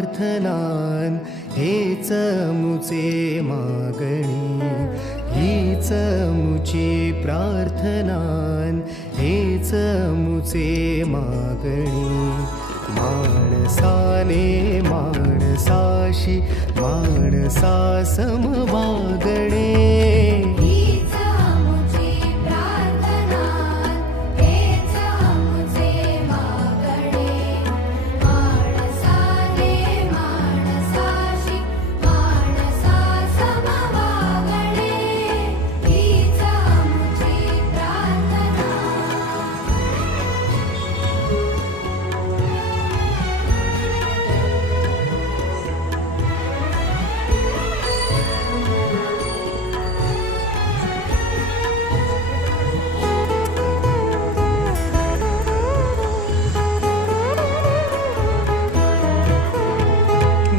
प्रार्थनान हेच मुचे मागणी, हीच मुची प्रार्थनान हेच मुचे मागणी. माणसाने माणसाशी माणसा सम वागणे, हीच आमुची प्रार्थना, हेच आमुचे मागणे. माणसाने माणसाशी माणसा सम वागणे, हीच आमुची प्रार्थना.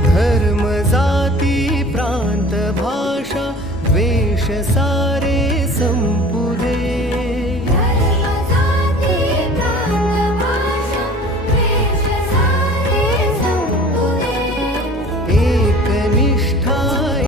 धर्म जाती प्रांत भाषा द्वेष सारे